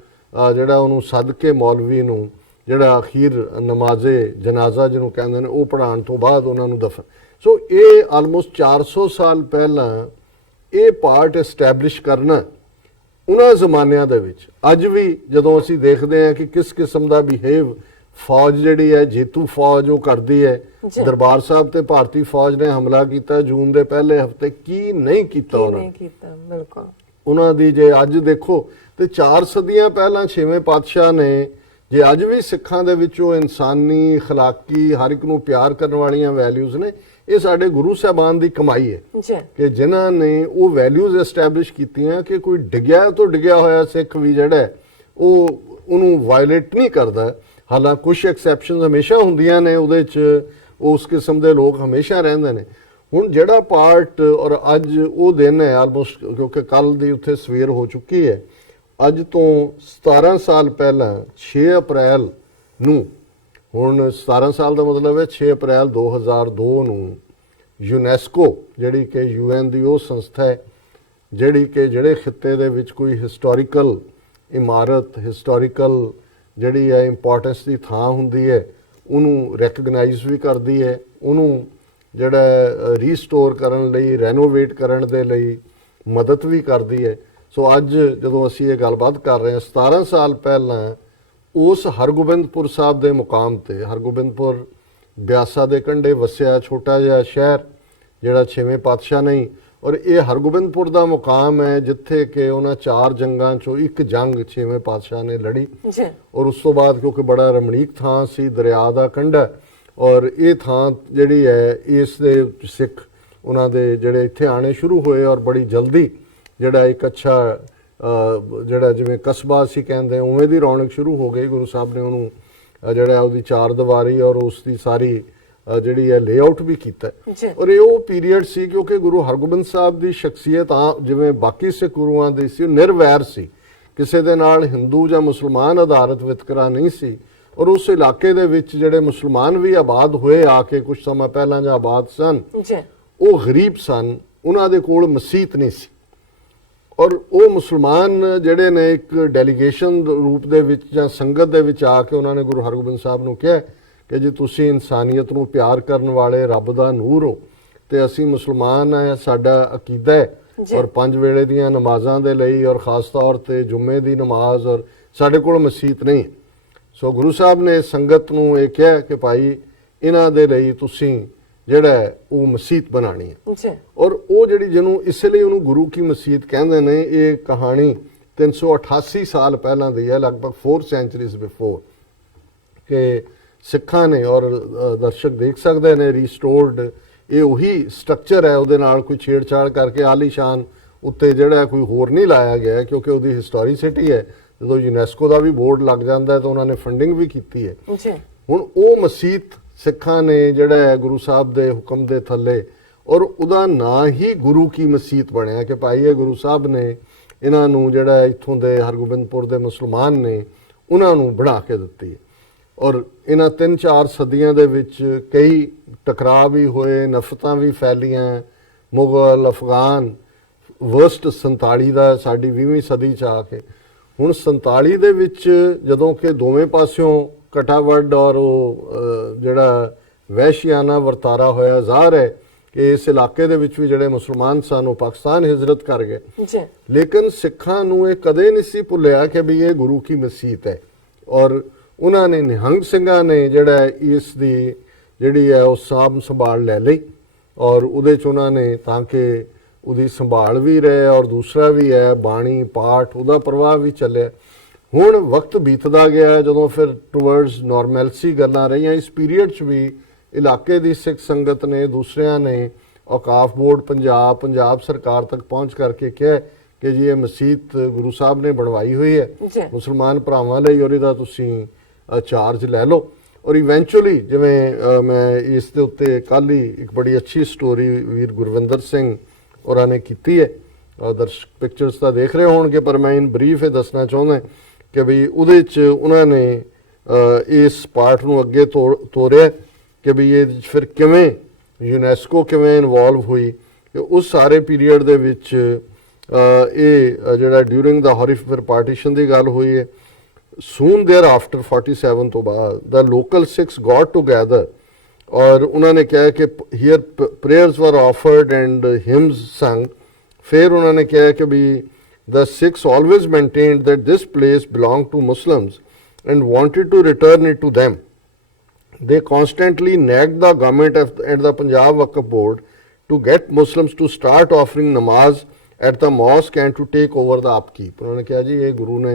ਜਿਹੜਾ ਉਹਨੂੰ ਸੱਦ ਕੇ ਮੌਲਵੀ ਨੂੰ ਜਿਹੜਾ ਅਖੀਰ ਨਮਾਜ਼ੇ ਜਨਾਜ਼ਾ ਜਿਹਨੂੰ ਕਹਿੰਦੇ ਨੇ ਉਹ ਪੜ੍ਹਾਉਣ ਤੋਂ ਬਾਅਦ ਉਹਨਾਂ ਨੂੰ ਦਫਨ। ਸੋ ਇਹ ਆਲਮੋਸਟ 400 ਸਾਲ ਪਹਿਲਾਂ ਇਹ ਪਾਰਟ ਐਸਟੈਬਲਿਸ਼ ਕਰਨਾ ਉਹਨਾਂ ਜ਼ਮਾਨਿਆਂ ਦੇ ਵਿੱਚ ਅੱਜ ਵੀ ਜਦੋਂ ਅਸੀਂ ਦੇਖਦੇ ਹਾਂ ਕਿ ਕਿਸ ਕਿਸਮ ਦਾ ਬਿਹੇਵ ਫੌਜ ਜਿਹੜੀ ਹੈ ਜੇਤੂ ਫੌਜ ਉਹ ਕਰਦੀ ਹੈ, ਦਰਬਾਰ ਸਾਹਿਬ ਤੇ ਭਾਰਤੀ ਫੌਜ ਨੇ ਹਮਲਾ ਕੀਤਾ ਜੂਨ ਦੇ ਪਹਿਲੇ ਹਫਤੇ, ਕੀ ਨਹੀਂ ਕੀਤਾ ਉਹਨਾਂ ਨੇ, ਬਿਲਕੁਲ ਉਹਨਾਂ ਦੀ ਜੇ ਅੱਜ ਦੇਖੋ ਤੇ 4 ਸਦੀਆਂ ਪਹਿਲਾਂ 6ਵੇਂ ਪਾਤਸ਼ਾਹ ਨੇ ਜੇ ਅੱਜ ਵੀ ਸਿੱਖਾਂ ਦੇ ਵਿੱਚ ਉਹ ਇਨਸਾਨੀ ਅਖਲਾਕੀ ਹਰ ਇੱਕ ਨੂੰ ਪਿਆਰ ਕਰਨ ਵਾਲੀਆਂ ਵੈਲਿਊਜ਼ ਨੇ, ਇਹ ਸਾਡੇ ਗੁਰੂ ਸਾਹਿਬਾਨ ਦੀ ਕਮਾਈ ਹੈ ਕਿ ਜਿਨ੍ਹਾਂ ਨੇ ਉਹ ਵੈਲਿਊਜ਼ ਐਸਟੈਬਲਿਸ਼ ਕੀਤੀਆਂ ਕਿ ਕੋਈ ਡਿੱਗਿਆ ਤੋਂ ਡਿੱਗਿਆ ਹੋਇਆ ਸਿੱਖ ਵੀ ਜਿਹੜਾ ਉਹ ਉਹਨੂੰ ਵਾਇਲੇਟ ਨਹੀਂ ਕਰਦਾ। ਹਾਲਾਂਕਿ ਕੁਝ ਐਕਸੈਪਸ਼ਨਸ ਹਮੇਸ਼ਾ ਹੁੰਦੀਆਂ ਨੇ, ਉਹਦੇ 'ਚ ਉਸ ਕਿਸਮ ਦੇ ਲੋਕ ਹਮੇਸ਼ਾ ਰਹਿੰਦੇ ਨੇ। ਹੁਣ ਜਿਹੜਾ ਪਾਰਟ ਔਰ ਅੱਜ ਉਹ ਦਿਨ ਹੈ ਆਲਮੋਸਟ, ਕਿਉਂਕਿ ਕੱਲ ਦੀ ਉੱਥੇ ਸਵੇਰ ਹੋ ਚੁੱਕੀ ਹੈ, ਅੱਜ ਤੋਂ 17 ਸਾਲ ਪਹਿਲਾਂ 6 ਅਪ੍ਰੈਲ ਨੂੰ, ਹੁਣ 17 ਸਾਲ ਦਾ ਮਤਲਬ ਹੈ 6 ਅਪ੍ਰੈਲ 2002 ਨੂੰ ਯੂਨੈਸਕੋ ਜਿਹੜੀ ਕਿ UN ਦੀ ਉਹ ਸੰਸਥਾ ਹੈ ਜਿਹੜੀ ਕਿ ਜਿਹੜੇ ਖਿੱਤੇ ਦੇ ਵਿੱਚ ਕੋਈ ਹਿਸਟੋਰੀਕਲ ਇਮਾਰਤ, ਹਿਸਟੋਰੀਕਲ ਜਿਹੜੀ ਹੈ ਇੰਪੋਰਟੈਂਸ ਦੀ ਥਾਂ ਹੁੰਦੀ ਹੈ, ਉਹਨੂੰ ਰੈਕਗਨਾਈਜ਼ ਵੀ ਕਰਦੀ ਹੈ, ਉਹਨੂੰ ਜਿਹੜਾ ਰੀਸਟੋਰ ਕਰਨ ਲਈ, ਰੈਨੋਵੇਟ ਕਰਨ ਦੇ ਲਈ ਮਦਦ ਵੀ ਕਰਦੀ ਹੈ। ਸੋ ਅੱਜ ਜਦੋਂ ਅਸੀਂ ਇਹ ਗੱਲਬਾਤ ਕਰ ਰਹੇ ਹਾਂ 17 ਸਾਲ ਪਹਿਲਾਂ ਉਸ ਹਰਗੋਬਿੰਦਪੁਰ ਸਾਹਿਬ ਦੇ ਮੁਕਾਮ ਤੇ, ਹਰਗੋਬਿੰਦਪੁਰ ਬਿਆਸਾ ਦੇ ਕੰਢੇ ਵਸਿਆ ਛੋਟਾ ਜਿਹਾ ਸ਼ਹਿਰ ਜਿਹੜਾ 6ਵੇਂ ਪਾਤਸ਼ਾਹ ਨਹੀਂ, ਔਰ ਇਹ ਹਰਗੋਬਿੰਦਪੁਰ ਦਾ ਮੁਕਾਮ ਹੈ ਜਿੱਥੇ ਕਿ ਉਹਨਾਂ 4 ਜੰਗਾਂ ਚੋਂ ਇੱਕ ਜੰਗ 6ਵੇਂ ਪਾਤਸ਼ਾਹ ਨੇ ਲੜੀ, ਔਰ ਉਸ ਤੋਂ ਬਾਅਦ ਕਿਉਂਕਿ ਬੜਾ ਰਮਣੀਕ ਥਾਂ ਸੀ, ਦਰਿਆ ਦਾ ਕੰਢਾ, ਔਰ ਇਹ ਥਾਂ ਜਿਹੜੀ ਹੈ ਇਸ ਦੇ ਸਿੱਖ ਉਹਨਾਂ ਦੇ ਜਿਹੜੇ ਇੱਥੇ ਆਣੇ ਸ਼ੁਰੂ ਹੋਏ, ਔਰ ਬੜੀ ਜਲਦੀ ਜਿਹੜਾ ਇੱਕ ਅੱਛਾ ਜਿਹੜਾ ਜਿਵੇਂ ਕਸਬਾ ਸੀ ਕਹਿੰਦੇ ਉਵੇਂ ਦੀ ਰੌਣਕ ਸ਼ੁਰੂ ਹੋ ਗਈ। ਗੁਰੂ ਸਾਹਿਬ ਨੇ ਉਹਨੂੰ ਜਿਹੜਾ ਉਹਦੀ 4 ਦੀਵਾਰੀ ਔਰ ਉਸ ਦੀ ਸਾਰੀ ਜਿਹੜੀ ਹੈ ਲੇਆਊਟ ਵੀ ਕੀਤਾ, ਔਰ ਇਹ ਉਹ ਪੀਰੀਅਡ ਸੀ ਕਿਉਂਕਿ ਗੁਰੂ ਹਰਗੋਬਿੰਦ ਸਾਹਿਬ ਦੀ ਸ਼ਖਸੀਅਤ ਜਿਵੇਂ ਬਾਕੀ ਸਿੱਖ ਗੁਰੂਆਂ ਦੀ ਸੀ, ਉਹ ਨਿਰਵੈਰ ਸੀ, ਕਿਸੇ ਦੇ ਨਾਲ ਹਿੰਦੂ ਜਾਂ ਮੁਸਲਮਾਨ ਆਧਾਰਿਤ ਵਿਤਕਰਾ ਨਹੀਂ ਸੀ, ਔਰ ਉਸ ਇਲਾਕੇ ਦੇ ਵਿੱਚ ਜਿਹੜੇ ਮੁਸਲਮਾਨ ਵੀ ਆਬਾਦ ਹੋਏ ਆ ਕੇ ਕੁਝ ਸਮਾਂ ਪਹਿਲਾਂ ਜਾਂ ਆਬਾਦ ਸਨ, ਉਹ ਗਰੀਬ ਸਨ, ਉਹਨਾਂ ਦੇ ਕੋਲ ਮਸੀਤ ਨਹੀਂ ਸੀ, ਔਰ ਉਹ ਮੁਸਲਮਾਨ ਜਿਹੜੇ ਨੇ ਇੱਕ ਡੈਲੀਗੇਸ਼ਨ ਰੂਪ ਦੇ ਵਿੱਚ ਜਾਂ ਸੰਗਤ ਦੇ ਵਿੱਚ ਆ ਕੇ ਉਹਨਾਂ ਨੇ ਗੁਰੂ ਹਰਗੋਬਿੰਦ ਸਾਹਿਬ ਨੂੰ ਕਿਹਾ ਕਿ ਜੇ ਤੁਸੀਂ ਇਨਸਾਨੀਅਤ ਨੂੰ ਪਿਆਰ ਕਰਨ ਵਾਲੇ ਰੱਬ ਦਾ ਨੂਰ ਹੋ ਤੇ ਅਸੀਂ ਮੁਸਲਮਾਨ ਆ, ਸਾਡਾ ਅਕੀਦਾ ਹੈ ਔਰ 5 ਵੇਲੇ ਦੀਆਂ ਨਮਾਜ਼ਾਂ ਦੇ ਲਈ ਔਰ ਖਾਸ ਤੌਰ ਤੇ ਜੁਮੇ ਦੀ ਨਮਾਜ਼, ਔਰ ਸਾਡੇ ਕੋਲ ਮਸੀਤ ਨਹੀਂ। ਸੋ ਗੁਰੂ ਸਾਹਿਬ ਨੇ ਸੰਗਤ ਨੂੰ ਇਹ ਕਿਹਾ ਕਿ ਭਾਈ ਇਹਨਾਂ ਦੇ ਲਈ ਤੁਸੀਂ ਜਿਹੜਾ ਉਹ ਮਸੀਤ ਬਣਾਣੀ ਹੈ, ਔਰ ਉਹ ਜਿਹੜੀ ਜਿਹਨੂੰ ਇਸ ਲਈ ਉਹਨੂੰ ਗੁਰੂ ਕੀ ਮਸੀਤ ਕਹਿੰਦੇ ਨੇ, ਇਹ ਕਹਾਣੀ 388 ਸਾਲ ਪਹਿਲਾਂ ਦੀ ਹੈ, ਲਗਭਗ 4 ਸੈਂਚਰੀਜ਼ ਬਿਫੋਰ, ਕਿ ਸਿੱਖਾਂ ਨੇ, ਔਰ ਦਰਸ਼ਕ ਦੇਖ ਸਕਦੇ ਨੇ ਰੀਸਟੋਰਡ ਇਹ ਉਹੀ ਸਟਰਕਚਰ ਹੈ, ਉਹਦੇ ਨਾਲ ਕੋਈ ਛੇੜਛਾੜ ਕਰਕੇ ਆਲੀਸ਼ਾਨ ਉੱਤੇ ਜਿਹੜਾ ਕੋਈ ਹੋਰ ਨਹੀਂ ਲਾਇਆ ਗਿਆ ਕਿਉਂਕਿ ਉਹਦੀ ਹਿਸਟੋਰੀਸਿਟੀ ਹੈ। ਜਦੋਂ ਯੂਨੈਸਕੋ ਦਾ ਵੀ ਬੋਰਡ ਲੱਗ ਜਾਂਦਾ ਤਾਂ ਉਹਨਾਂ ਨੇ ਫੰਡਿੰਗ ਵੀ ਕੀਤੀ ਹੈ। ਹੁਣ ਉਹ ਮਸੀਤ ਸਿੱਖਾਂ ਨੇ ਜਿਹੜਾ ਹੈ ਗੁਰੂ ਸਾਹਿਬ ਦੇ ਹੁਕਮ ਦੇ ਥੱਲੇ, ਔਰ ਉਹਦਾ ਨਾਂ ਹੀ ਗੁਰੂ ਕੀ ਮਸੀਤ ਬਣਿਆ ਕਿ ਭਾਈ ਇਹ ਗੁਰੂ ਸਾਹਿਬ ਨੇ ਇਹਨਾਂ ਨੂੰ ਜਿਹੜਾ ਇੱਥੋਂ ਦੇ ਹਰਗੋਬਿੰਦਪੁਰ ਦੇ ਮੁਸਲਮਾਨ ਨੇ ਉਹਨਾਂ ਨੂੰ ਬਣਾ ਕੇ ਦਿੱਤੀ ਹੈ। ਔਰ ਇਹਨਾਂ 3-4 ਸਦੀਆਂ ਦੇ ਵਿੱਚ ਕਈ ਟਕਰਾਅ ਵੀ ਹੋਏ, ਨਫ਼ਰਤਾਂ ਵੀ ਫੈਲੀਆਂ, ਮੁਗਲ, ਅਫਗਾਨ, ਵਰਸਟ 47 ਦਾ ਸਾਡੀ 20ਵੀਂ ਸਦੀ 'ਚ ਆ ਕੇ। ਹੁਣ 47 ਦੇ ਵਿੱਚ ਜਦੋਂ ਕਿ ਦੋਵੇਂ ਪਾਸਿਓਂ ਕਟਾਵੱਡ ਔਰ ਉਹ ਜਿਹੜਾ ਵਹਿਸ਼ਿਆਨਾ ਵਰਤਾਰਾ ਹੋਇਆ, ਜ਼ਾਹਰ ਹੈ ਕਿ ਇਸ ਇਲਾਕੇ ਦੇ ਵਿੱਚ ਵੀ ਜਿਹੜੇ ਮੁਸਲਮਾਨ ਸਨ ਉਹ ਪਾਕਿਸਤਾਨ ਹਿਜਰਤ ਕਰ ਗਏ। ਜੀ। ਲੇਕਿਨ ਸਿੱਖਾਂ ਨੂੰ ਇਹ ਕਦੇ ਨਹੀਂ ਸੀ ਭੁੱਲਿਆ ਕਿ ਵੀ ਇਹ ਗੁਰੂ ਕੀ ਮਸੀਤ ਹੈ, ਔਰ ਉਹਨਾਂ ਨੇ ਨਿਹੰਗ ਸਿੰਘਾਂ ਨੇ ਜਿਹੜਾ ਇਸ ਦੀ ਜਿਹੜੀ ਹੈ ਉਹ ਸਾਂਭ ਸੰਭਾਲ ਲੈ ਲਈ, ਔਰ ਉਹਦੇ 'ਚ ਉਹਨਾਂ ਨੇ ਤਾਂ ਕਿ ਉਹਦੀ ਸੰਭਾਲ ਵੀ ਰਹੇ, ਔਰ ਦੂਸਰਾ ਵੀ ਹੈ ਬਾਣੀ ਪਾਠ ਉਹਦਾ ਪ੍ਰਵਾਹ ਵੀ ਚੱਲਿਆ। ਹੁਣ ਵਕਤ ਬੀਤਦਾ ਗਿਆ, ਜਦੋਂ ਫਿਰ ਟੁਵਰਡਸ ਨਾਰਮੈਲਸੀ ਗੱਲਾਂ ਰਹੀਆਂ, ਇਸ ਪੀਰੀਅਡ 'ਚ ਵੀ ਇਲਾਕੇ ਦੀ ਸਿੱਖ ਸੰਗਤ ਨੇ, ਦੂਸਰਿਆਂ ਨੇ, ਔਕਾਫ ਬੋਰਡ ਪੰਜਾਬ ਸਰਕਾਰ ਤੱਕ ਪਹੁੰਚ ਕਰਕੇ ਕਿਹਾ ਕਿ ਜੀ ਇਹ ਮਸਜਿਦ ਗੁਰੂ ਸਾਹਿਬ ਨੇ ਬਣਵਾਈ ਹੋਈ ਹੈ ਮੁਸਲਮਾਨ ਭਰਾਵਾਂ ਲਈ, ਔਰ ਇਹਦਾ ਤੁਸੀਂ ਚਾਰਜ ਲੈ ਲਓ। ਔਰ ਇਵੈਂਚੁਅਲੀ ਜਿਵੇਂ ਮੈਂ ਇਸ ਦੇ ਉੱਤੇ ਕੱਲ੍ਹ ਹੀ ਇੱਕ ਬੜੀ ਅੱਛੀ ਸਟੋਰੀ ਵੀਰ ਗੁਰਵਿੰਦਰ ਸਿੰਘ ਹੋਰਾਂ ਨੇ ਕੀਤੀ ਹੈ, ਦਰਸ਼ਕ ਪਿਕਚਰਸ ਤਾਂ ਦੇਖ ਰਹੇ ਹੋਣਗੇ, ਪਰ ਮੈਂ ਇਨ ਬਰੀਫ ਇਹ ਦੱਸਣਾ ਚਾਹੁੰਦਾ ਕਿ ਵੀ ਉਹਦੇ 'ਚ ਉਹਨਾਂ ਨੇ ਇਸ ਪਾਰਟ ਨੂੰ ਅੱਗੇ ਤੋਰਿਆ ਕਿ ਵੀ ਇਹ ਫਿਰ ਕਿਵੇਂ ਯੂਨੈਸਕੋ ਕਿਵੇਂ ਇਨਵੋਲਵ ਹੋਈ। ਕਿ ਉਸ ਸਾਰੇ ਪੀਰੀਅਡ ਦੇ ਵਿੱਚ ਇਹ ਜਿਹੜਾ ਡਿਊਰਿੰਗ ਦਾ ਹੌਰੀਫਾਇਰ ਪਾਰਟੀਸ਼ਨ ਦੀ ਗੱਲ ਹੋਈ ਹੈ। ਸੂਨ ਦੇਅਰ ਆਫਟਰ 47 ਤੋਂ ਬਾਅਦ ਦਾ ਲੋਕਲ ਸਿੱਖਸ ਗॉट ਟੂਗੈਦਰ, ਔਰ ਉਹਨਾਂ ਨੇ ਕਿਹਾ ਕਿ ਹੀਅਰ ਪ੍ਰੇਅਰਸ ਵਰ ਆਫਰਡ ਐਂਡ ਹਿਮਸ ਸੰਗ। ਫਿਰ ਉਹਨਾਂ ਨੇ ਕਿਹਾ ਕਿ ਵੀ the Sikhs always maintained that this place belonged to Muslims and wanted to return it to them. They constantly nagged the government and the Punjab Waqf Board to get Muslims to start offering namaz at the mosque and to take over the upkeep. उन्होंने कहा जी ये गुरु ने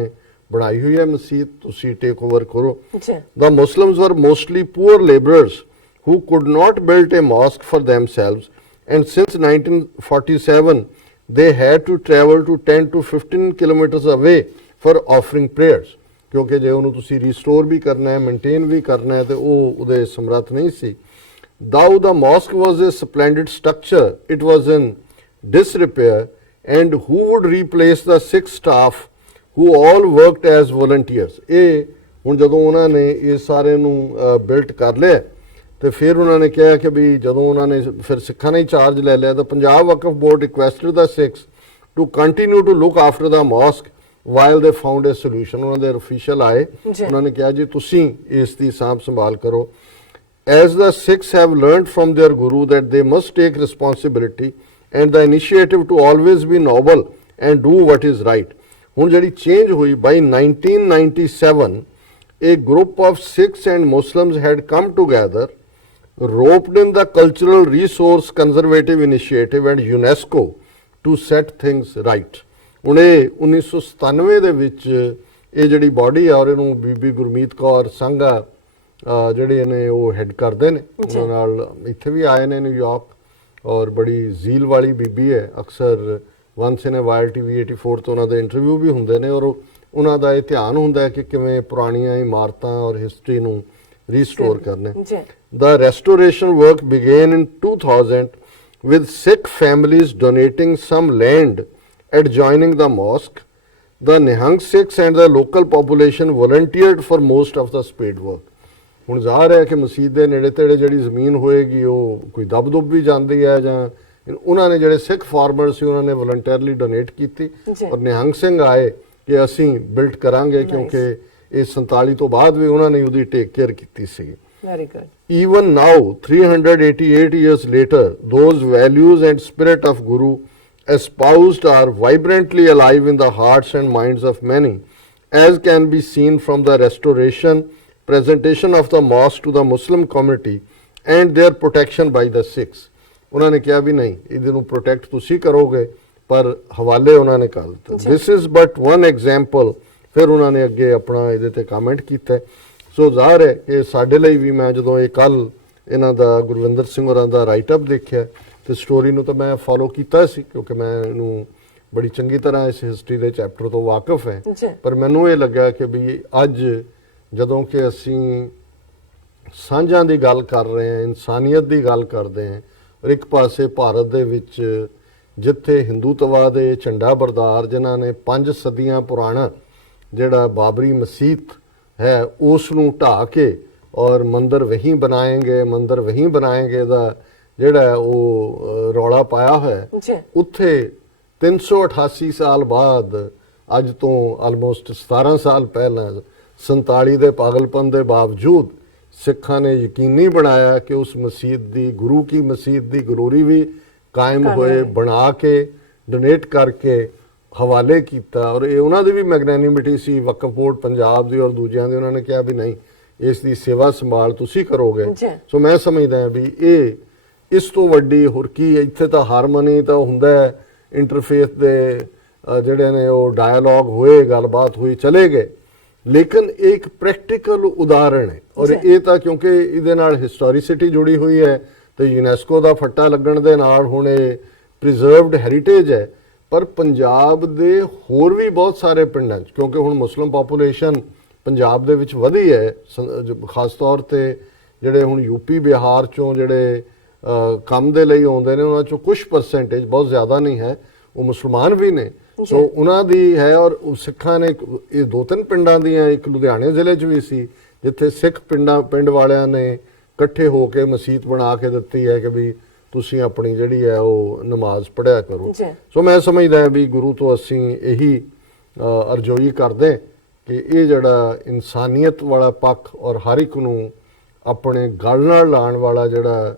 बनाई हुई है मस्जिद, तुसी take over करो। The Muslims were mostly poor laborers who could not build a mosque for themselves, and since 1947 they had to travel to 10 to 15 kilometers away for offering prayers, ਕਿਉਂਕਿ ਜੇ ਉਹਨੂੰ ਤੁਸੀਂ ਰੀਸਟੋਰ ਵੀ ਕਰਨਾ ਹੈ, ਮੇਨਟੇਨ ਵੀ ਕਰਨਾ ਹੈ, ਤੇ ਉਹ ਉਹਦੇ ਸਮਰੱਥ ਨਹੀਂ ਸੀ। Though the mosque was a splendid structure, it was in disrepair, and who would replace the Sikh staff who all worked as volunteers? ਇਹ ਹੁਣ ਜਦੋਂ ਉਹਨਾਂ ਨੇ ਇਹ ਸਾਰੇ ਨੂੰ ਬਿਲਟ ਕਰ ਲਿਆ ਤੇ ਫਿਰ ਉਹਨਾਂ ਨੇ ਕਿਹਾ ਕਿ ਵੀ ਜਦੋਂ ਉਹਨਾਂ ਨੇ ਫਿਰ ਸਿੱਖਾਂ ਨੇ ਚਾਰਜ ਲੈ ਲਿਆ ਤਾਂ Punjab Waqf board requested the Sikhs to continue to look after the mosque while they found a solution. ਉਹਨਾਂ ਦੇ ਅਫੀਸ਼ੀਅਲ ਆਏ, ਉਹਨਾਂ ਨੇ ਕਿਹਾ ਜੀ ਤੁਸੀਂ ਇਸ ਦੀ ਸਾਂਭ ਸੰਭਾਲ ਕਰੋ। As the Sikhs have learned from their Guru that they must take responsibility and the initiative to always be noble and do what is right. ਹੁਣ ਜਿਹੜੀ ਚੇਂਜ ਹੋਈ ਬਾਈ 1997 a group of Sikhs and Muslims had come together, roped in the Cultural Resource Conservative Initiative and UNESCO to set things right. ਹੁਣ ਇਹ 1997 ਦੇ ਵਿੱਚ ਇਹ ਜਿਹੜੀ body ਆ, ਔਰ ਇਹਨੂੰ ਬੀਬੀ ਗੁਰਮੀਤ ਕੌਰ ਸੰਘਾ ਜਿਹੜੇ ਨੇ ਉਹ ਹੈਡ ਕਰਦੇ ਨੇ, ਉਹਨਾਂ ਨਾਲ ਇੱਥੇ ਵੀ ਆਏ ਨੇ ਨਿਊਯਾਰਕ, ਔਰ ਬੜੀ ਜ਼ੀਲ ਵਾਲੀ ਬੀਬੀ ਹੈ। ਅਕਸਰ ਵਨਸ ਇਨ ਅ ਵਾਈਲ TV 84 ਤੋਂ ਉਹਨਾਂ ਦੇ ਇੰਟਰਵਿਊ ਵੀ ਹੁੰਦੇ ਨੇ, ਔਰ ਉਹਨਾਂ ਦਾ ਇਹ ਧਿਆਨ ਹੁੰਦਾ ਹੈ ਕਿ ਕਿਵੇਂ ਪੁਰਾਣੀਆਂ ਇਮਾਰਤਾਂ ਔਰ ਹਿਸਟਰੀ ਨੂੰ ਰੀਸਟੋਰ ਕਰਨਾ। The restoration work began in 2000 with Sikh families donating some land adjoining the mosque. The Nihang Sikhs and the local population volunteered for most of the spade work. ਹੁਣ ਜ਼ਾਹਰ ਹੈ ਕਿ ਮਸਜਿਦ ਦੇ ਨੇੜੇ ਤੇੜੇ ਜਿਹੜੀ ਜ਼ਮੀਨ ਹੋਏਗੀ ਉਹ ਕੋਈ ਦਬ ਵੀ ਜਾਂਦੀ ਹੈ, ਜਾਂ ਉਹਨਾਂ ਨੇ ਜਿਹੜੇ ਸਿੱਖ ਫਾਰਮਰ ਸੀ ਉਹਨਾਂ ਨੇ ਵਲੰਟੀਅਰਲੀ ਡੋਨੇਟ ਕੀਤੀ, ਔਰ ਨਿਹੰਗ ਸਿੰਘ ਆਏ ਕਿ ਅਸੀਂ ਬਿਲਡ ਕਰਾਂਗੇ, ਕਿਉਂਕਿ ਇਹ 47 ਤੋਂ ਬਾਅਦ ਵੀ ਉਹਨਾਂ ਨੇ ਉਹਦੀ ਟੇਕ ਕੇਅਰ ਕੀਤੀ ਸੀ। Very good. Even now, 388 years later, those values and spirit of Guru espoused are vibrantly alive in the hearts and minds of many, as can be seen from the restoration, presentation of the mosque to the Muslim community and their protection by the Sikhs. ਉਹਨਾਂ ਨੇ ਕਿਹਾ ਵੀ ਨਹੀਂ ਇਹਦੇ ਨੂੰ protect ਤੁਸੀਂ ਕਰੋਗੇ, ਪਰ ਹਵਾਲੇ ਉਹਨਾਂ ਨੇ ਕਰ ਦਿੱਤਾ। This is but one example. ਫਿਰ ਉਹਨਾਂ ਨੇ ਅੱਗੇ ਆਪਣਾ ਇਹਦੇ ਤੇ ਕਮੈਂਟ ਕੀਤਾ। ਸੋ ਜ਼ਾਹਰ ਹੈ ਕਿ ਸਾਡੇ ਲਈ ਵੀ, ਮੈਂ ਜਦੋਂ ਇਹ ਕੱਲ ਇਹਨਾਂ ਦਾ ਗੁਰਵਿੰਦਰ ਸਿੰਘ ਹੋਰਾਂ ਦਾ ਰਾਈਟ ਅਪ ਦੇਖਿਆ ਤੇ ਸਟੋਰੀ ਨੂੰ ਤਾਂ ਮੈਂ ਫੋਲੋ ਕੀਤਾ ਸੀ, ਕਿਉਂਕਿ ਮੈਂ ਇਹਨੂੰ ਬੜੀ ਚੰਗੀ ਤਰ੍ਹਾਂ ਇਸ ਹਿਸਟਰੀ ਦੇ ਚੈਪਟਰ ਤੋਂ ਵਾਕਿਫ ਹੈ, ਪਰ ਮੈਨੂੰ ਇਹ ਲੱਗਾ ਕਿ ਵੀ ਅੱਜ ਜਦੋਂ ਕਿ ਅਸੀਂ ਸਾਂਝਾਂ ਦੀ ਗੱਲ ਕਰ ਰਹੇ ਹਾਂ, ਇਨਸਾਨੀਅਤ ਦੀ ਗੱਲ ਕਰਦੇ ਹਾਂ, ਔਰ ਇੱਕ ਪਾਸੇ ਭਾਰਤ ਦੇ ਵਿੱਚ ਜਿੱਥੇ ਹਿੰਦੂਤਵਾ ਦੇ ਝੰਡਾ ਬਰਦਾਰ ਜਿਨ੍ਹਾਂ ਨੇ 5 ਸਦੀਆਂ ਪੁਰਾਣਾ ਜਿਹੜਾ ਬਾਬਰੀ ਮਸਜਿਦ है उस नूं ढा के और मंदिर वहीं बनाएंगे दा ਜਿਹੜਾ ਉਹ ਰੌਲਾ ਪਾਇਆ ਹੋਇਆ ਜੀ ਉੱਥੇ 388 ਸਾਲ ਬਾਅਦ ਅੱਜ ਤੋਂ ਆਲਮੋਸਟ 17 ਸਾਲ ਪਹਿਲਾਂ 47 ਦੇ ਪਾਗਲਪਨ ਦੇ ਬਾਵਜੂਦ ਸਿੱਖਾਂ ਨੇ ਯਕੀਨੀ ਬਣਾਇਆ ਕਿ ਉਸ ਮਸਜਿਦ ਦੀ ਗੁਰੂ ਕੀ ਮਸਜਿਦ ਦੀ ਗਲੋਰੀ ਵੀ ਕਾਇਮ ਹੋਏ, ਬਣਾ ਕੇ ਡੋਨੇਟ ਕਰਕੇ ਹਵਾਲੇ ਕੀਤਾ। ਔਰ ਇਹ ਉਹਨਾਂ ਦੀ ਵੀ ਮੈਗਨੈਨਿਮਿਟੀ ਸੀ, ਵਕਫ ਬੋਰਡ ਪੰਜਾਬ ਦੀ ਔਰ ਦੂਜਿਆਂ ਦੇ। ਉਹਨਾਂ ਨੇ ਕਿਹਾ ਵੀ ਨਹੀਂ, ਇਸ ਦੀ ਸੇਵਾ ਸੰਭਾਲ ਤੁਸੀਂ ਕਰੋਗੇ। ਸੋ ਮੈਂ ਸਮਝਦਾ ਵੀ ਇਹ ਇਸ ਤੋਂ ਵੱਡੀ ਹੋਰ ਕੀ। ਇੱਥੇ ਤਾਂ ਹਾਰਮਨੀ ਤਾਂ ਹੁੰਦਾ ਇੰਟਰਫੇਸ ਦੇ ਜਿਹੜੇ ਨੇ ਉਹ ਡਾਇਲੋਗ ਹੋਏ, ਗੱਲਬਾਤ ਹੋਈ, ਚਲੇ ਗਏ, ਲੇਕਿਨ ਇਹ ਇੱਕ ਪ੍ਰੈਕਟੀਕਲ ਉਦਾਹਰਣ ਹੈ। ਔਰ ਇਹ ਤਾਂ ਕਿਉਂਕਿ ਇਹਦੇ ਨਾਲ ਹਿਸਟੋਰੀਸਿਟੀ ਜੁੜੀ ਹੋਈ ਹੈ ਤੇ ਯੂਨੈਸਕੋ ਦਾ ਫੱਟਾ ਲੱਗਣ ਦੇ ਨਾਲ ਹੁਣ ਇਹ ਪ੍ਰੀਜ਼ਰਵਡ ਹੈਰੀਟੇਜ ਹੈ। ਪਰ ਪੰਜਾਬ ਦੇ ਹੋਰ ਵੀ ਬਹੁਤ ਸਾਰੇ ਪਿੰਡਾਂ 'ਚ, ਕਿਉਂਕਿ ਹੁਣ ਮੁਸਲਿਮ ਪਾਪੂਲੇਸ਼ਨ ਪੰਜਾਬ ਦੇ ਵਿੱਚ ਵਧੀ ਹੈ, ਖਾਸ ਤੌਰ ਤੇ ਜਿਹੜੇ ਹੁਣ ਯੂਪੀ ਬਿਹਾਰ ਚੋਂ ਜਿਹੜੇ ਕੰਮ ਦੇ ਲਈ ਆਉਂਦੇ ਨੇ ਉਹਨਾਂ ਚੋਂ ਕੁਝ ਪਰਸੈਂਟੇਜ, ਬਹੁਤ ਜ਼ਿਆਦਾ ਨਹੀਂ ਹੈ, ਉਹ ਮੁਸਲਮਾਨ ਵੀ ਨੇ। ਸੋ ਉਹਨਾਂ ਦੀ ਹੈ। ਔਰ ਸਿੱਖਾਂ ਨੇ ਇਹ 2-3 ਪਿੰਡਾਂ ਦੀਆਂ, ਇੱਕ ਲੁਧਿਆਣੇ ਜ਼ਿਲ੍ਹੇ 'ਚ ਵੀ ਸੀ ਜਿੱਥੇ ਸਿੱਖ ਪਿੰਡ ਵਾਲਿਆਂ ਨੇ ਇਕੱਠੇ ਹੋ ਕੇ ਮਸਜਿਦ ਬਣਾ ਕੇ ਦਿੱਤੀ ਹੈ ਕਿ ਵੀ ਤੁਸੀਂ ਆਪਣੀ ਜਿਹੜੀ ਹੈ ਉਹ ਨਮਾਜ਼ ਪੜ੍ਹਿਆ ਕਰੋ। ਸੋ ਮੈਂ ਸਮਝਦਾ ਵੀ ਗੁਰੂ ਤੋਂ ਅਸੀਂ ਇਹੀ ਅਰਜ਼ੋਈ ਕਰਦੇ ਕਿ ਇਹ ਜਿਹੜਾ ਇਨਸਾਨੀਅਤ ਵਾਲਾ ਪੱਖ ਔਰ ਹਰ ਇੱਕ ਨੂੰ ਆਪਣੇ ਗਲ ਨਾਲ ਲਾਉਣ ਵਾਲਾ ਜਿਹੜਾ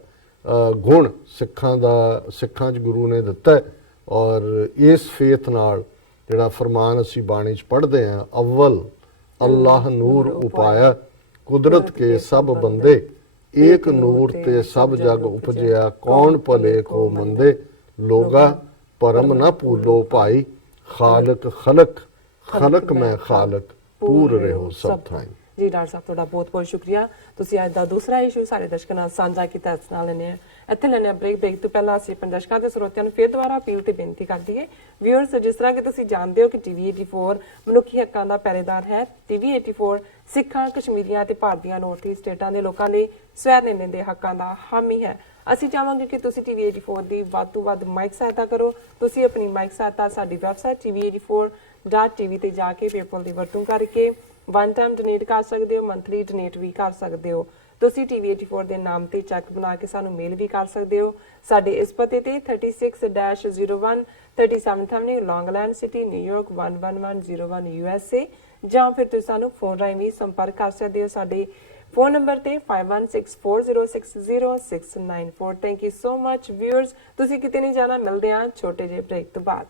ਗੁਣ ਸਿੱਖਾਂ 'ਚ ਗੁਰੂ ਨੇ ਦਿੱਤਾ। ਔਰ ਇਸ ਫੇਥ ਨਾਲ ਜਿਹੜਾ ਫਰਮਾਨ ਅਸੀਂ ਬਾਣੀ 'ਚ ਪੜ੍ਹਦੇ ਹਾਂ, ਅਵਲ ਅੱਲਾਹ ਨੂਰ ਉਪਾਇਆ ਕੁਦਰਤ ਕੇ ਸਭ ਬੰਦੇ, ਏਕ ਨੂਰ ਤੇ ਸਭ ਜਗ ਉਪਜਿਆ ਕੌਣ ਭਲੇ ਕੋ ਮੰਦੇ, ਲੋਗਾ ਪਰਮ ਨਾ ਭੂਲੋ ਭਾਈ, ਖਾਲਕ ਖਲਕ ਮੈਂ ਖਾਲਕ ਪੂਰ ਰਹੋ ਸਭ ਥਾਈਂ। ਜੀ ਡਾਕਟਰ ਸਾਹਿਬ, ਤੁਹਾਡਾ ਬਹੁਤ ਬਹੁਤ ਸ਼ੁਕਰੀਆ। ਤੁਸੀਂ ਅੱਜ ਦਾ ਦੂਸਰਾ ਇਸ਼ੂ ਸਾਡੇ ਦਰਸ਼ਕਾਂ ਨਾਲ ਸਾਂਝਾ ਕੀਤਾ। ਇਸ ਨਾਲ ਲੈਣੇ ਇੱਥੇ ਲੈਣੇ ਬ੍ਰੇਕ ਤੋਂ ਪਹਿਲਾਂ ਅਸੀਂ ਆਪਣੇ ਦਰਸ਼ਕਾਂ ਦੇ ਸਰੋਤਿਆਂ ਨੂੰ ਫਿਰ ਦੁਬਾਰਾ ਅਪੀਲ ਤੇ ਬੇਨਤੀ ਕਰਦੀ ਹੈ, ਵਿਊਅਰਸ, ਜਿਸ ਤਰ੍ਹਾਂ ਕਿ ਤੁਸੀਂ ਜਾਣਦੇ ਹੋ ਕਿ ਟੀਵੀ 84 ਮਨੁੱਖੀ ਹੱਕਾਂ ਦਾ ਪਹਿਰੇਦਾਰ ਹੈ। ਟੀਵੀ 84 ਸਿੱਖਾਂ, ਕਸ਼ਮੀਰੀਆਂ ਤੇ ਭਾਰਤੀਆਂ ਨੌਰਥ ਈਸਟ ਸਟੇਟਾਂ ਦੇ ਲੋਕਾਂ ਲਈ ਸਵੈ ਨਿਰਣੇ ਦੇ ਹੱਕਾਂ ਦਾ ਹਾਮੀ ਹੈ। ਅਸੀਂ ਚਾਹਾਂਗੇ ਕਿ ਤੁਸੀਂ ਟੀਵੀ 84 ਦੀ ਵੱਧ ਤੋਂ ਵੱਧ ਮਾਈਕ ਸਹਾਇਤਾ ਕਰੋ। ਤੁਸੀਂ ਆਪਣੀ ਮਾਈਕ ਸਹਾਇਤਾ ਸਾਡੀ ਵੈਬਸਾਈਟ tv84.tv ਤੇ ਜਾ ਕੇ ਪੇਪਲ ਦੀ ਵਰਤੋਂ ਕਰਕੇ ਵਨ ਟਾਈਮ ਡੋਨੇਟ ਕਰ ਸਕਦੇ ਹੋ, ਮੰਥਲੀ ਡੋਨੇਟ ਵੀ ਕਰ ਸਕਦੇ ਹੋ। ਤੁਸੀਂ ਟੀਵੀ 84 ਦੇ ਨਾਮ ਤੇ ਚੈੱਕ ਬਣਾ ਕੇ ਸਾਨੂੰ ਮੇਲ ਵੀ ਕਰ ਸਕਦੇ ਹੋ। ਸਾਡੇ ਇਸ ਪਤੇ ਤੇ 36-01 37th Avenue, Long Island City, New York 11101 USA, ਜਾਂ ਫਿਰ ਤੁਸੀਂ ਸਾਨੂੰ ਫੋਨ ਰਾਹੀਂ ਵੀ ਸੰਪਰਕ ਕਰ ਸਕਦੇ ਹੋ ਸਾਡੇ ਫੋਨ ਨੰਬਰ ਤੇ 5164060694। Thank you so much viewers. ਤੁਸੀਂ ਕਿਤੇ ਨਹੀਂ ਜਾਣਾ, ਮਿਲਦੇ ਹਾਂ ਛੋਟੇ ਜਿਹੇ ਬ੍ਰੇਕ ਤੋਂ ਬਾਅਦ।